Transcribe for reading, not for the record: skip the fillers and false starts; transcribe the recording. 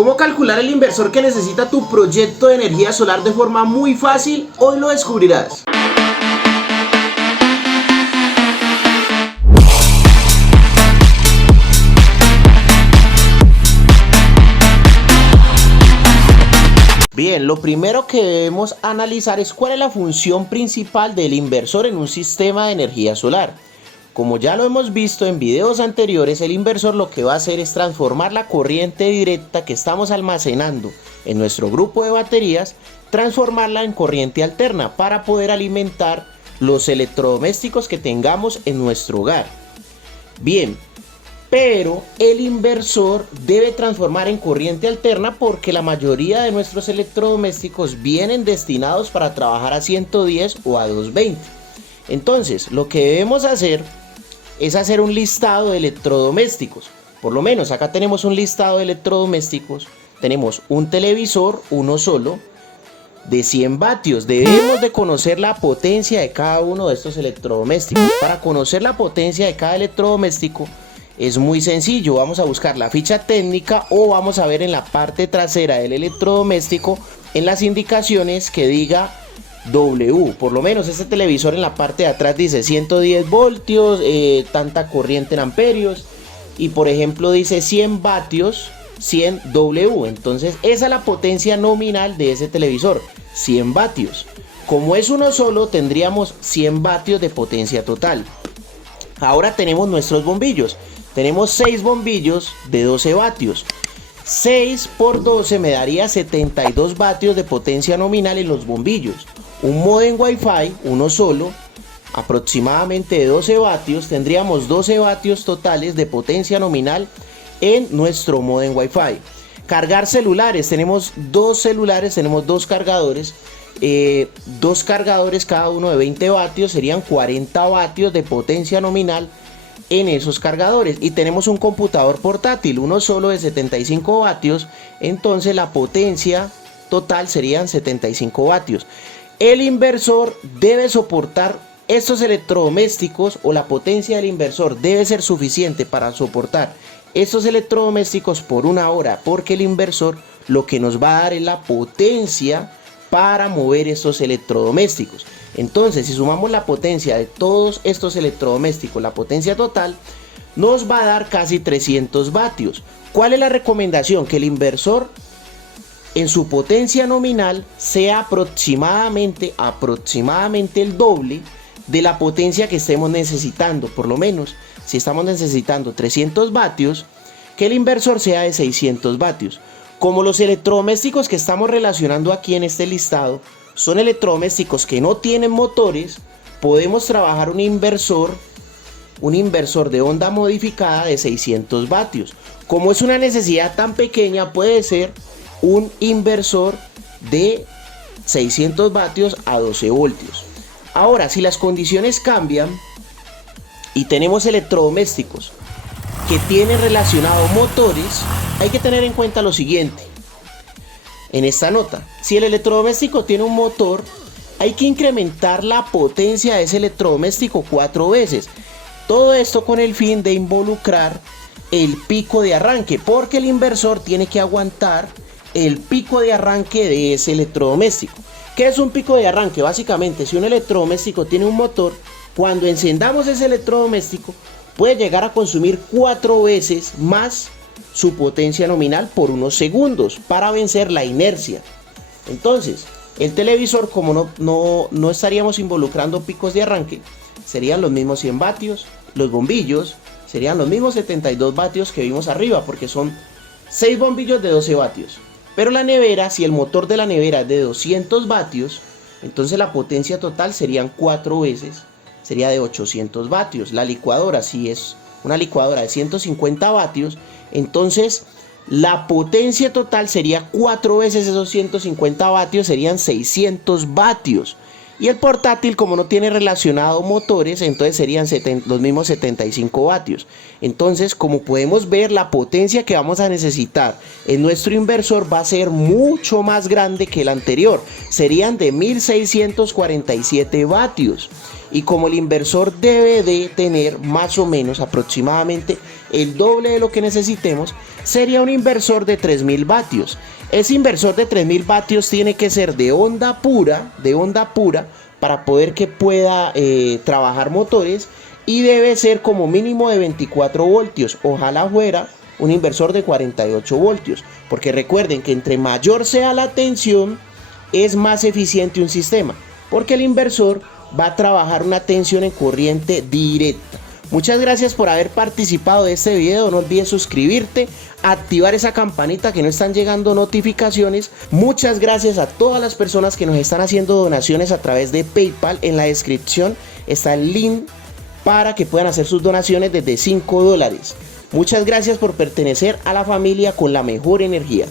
¿Cómo calcular el inversor que necesita tu proyecto de energía solar de forma muy fácil? Hoy lo descubrirás. Bien, lo primero que debemos analizar es cuál es la función principal del inversor en un sistema de energía solar. Como ya lo hemos visto en videos anteriores, el inversor lo que va a hacer es transformar la corriente directa que estamos almacenando en nuestro grupo de baterías, transformarla en corriente alterna para poder alimentar los electrodomésticos que tengamos en nuestro hogar. Bien, pero el inversor debe transformar en corriente alterna porque la mayoría de nuestros electrodomésticos vienen destinados para trabajar a 110 o a 220. Entonces, lo que debemos hacer es hacer un listado de electrodomésticos. Por lo menos acá tenemos un listado de electrodomésticos. Tenemos un televisor, uno solo, de 100 vatios. Debemos de conocer la potencia de cada uno de estos electrodomésticos. Para conocer la potencia de cada electrodoméstico es muy sencillo. Vamos a buscar la ficha técnica o vamos a ver en la parte trasera del electrodoméstico en las indicaciones que diga W. Por lo menos este televisor en la parte de atrás dice 110 voltios, tanta corriente en amperios, y por ejemplo dice 100 vatios, 100 W. Entonces esa es la potencia nominal de ese televisor, 100 vatios. Como es uno solo, tendríamos 100 vatios de potencia total. Ahora tenemos nuestros bombillos. Tenemos 6 bombillos de 12 vatios. 6 por 12 me daría 72 vatios de potencia nominal en los bombillos. Un módem Wi-Fi, uno solo, aproximadamente de 12 vatios, tendríamos 12 vatios totales de potencia nominal en nuestro módem Wi-Fi. Cargar celulares, tenemos dos celulares, tenemos dos cargadores, cada uno de 20 vatios, serían 40 vatios de potencia nominal en esos cargadores. Y tenemos un computador portátil, uno solo de 75 vatios, entonces la potencia total serían 75 vatios. El inversor debe soportar estos electrodomésticos, o la potencia del inversor debe ser suficiente para soportar estos electrodomésticos por una hora, porque el inversor lo que nos va a dar es la potencia para mover estos electrodomésticos. Entonces, si sumamos la potencia de todos estos electrodomésticos, la potencia total nos va a dar casi 300 vatios. ¿Cuál es la recomendación? Que el inversor en su potencia nominal sea aproximadamente el doble de la potencia que estemos necesitando. Por lo menos, si estamos necesitando 300 vatios, que el inversor sea de 600 vatios. Como los electrodomésticos que estamos relacionando aquí en este listado son electrodomésticos que no tienen motores, podemos trabajar un inversor de onda modificada de 600 vatios. Como es una necesidad tan pequeña, puede ser un inversor de 600 vatios a 12 voltios. Ahora, si las condiciones cambian y tenemos electrodomésticos que tienen relacionados motores, hay que tener en cuenta lo siguiente en esta nota. Si el electrodoméstico tiene un motor, hay que incrementar la potencia de ese electrodoméstico 4 veces. Todo esto con el fin de involucrar el pico de arranque, porque el inversor tiene que aguantar el pico de arranque de ese electrodoméstico. ¿Qué es un pico de arranque? Básicamente, si un electrodoméstico tiene un motor, cuando encendamos ese electrodoméstico puede llegar a consumir 4 veces más su potencia nominal por unos segundos para vencer la inercia. Entonces, el televisor, como no estaríamos involucrando picos de arranque, serían los mismos 100 vatios. Los bombillos serían los mismos 72 vatios que vimos arriba, porque son 6 bombillos de 12 vatios. Pero la nevera, si el motor de la nevera es de 200 vatios, entonces la potencia total serían 4 veces, sería de 800 vatios. La licuadora, si es una licuadora de 150 vatios, entonces la potencia total sería 4 veces esos 150 vatios, serían 600 vatios. Y el portátil, como no tiene relacionado motores, entonces serían los mismos 75 vatios. Entonces, como podemos ver, la potencia que vamos a necesitar en nuestro inversor va a ser mucho más grande que el anterior. Serían de 1647 vatios. y como el inversor debe de tener más o menos aproximadamente el doble de lo que necesitemos, sería un inversor de 3000 vatios. Ese inversor de 3000 vatios tiene que ser de onda pura, para poder que pueda trabajar motores, y debe ser como mínimo de 24 voltios. Ojalá fuera un inversor de 48 voltios, porque recuerden que entre mayor sea la tensión, es más eficiente un sistema, porque el inversor va a trabajar una tensión en corriente directa. Muchas gracias por haber participado de este video. No olvides suscribirte, activar esa campanita que no están llegando notificaciones. Muchas gracias a todas las personas que nos están haciendo donaciones a través de PayPal. En la descripción está el link para que puedan hacer sus donaciones desde $5. Muchas gracias por pertenecer a la familia con la mejor energía.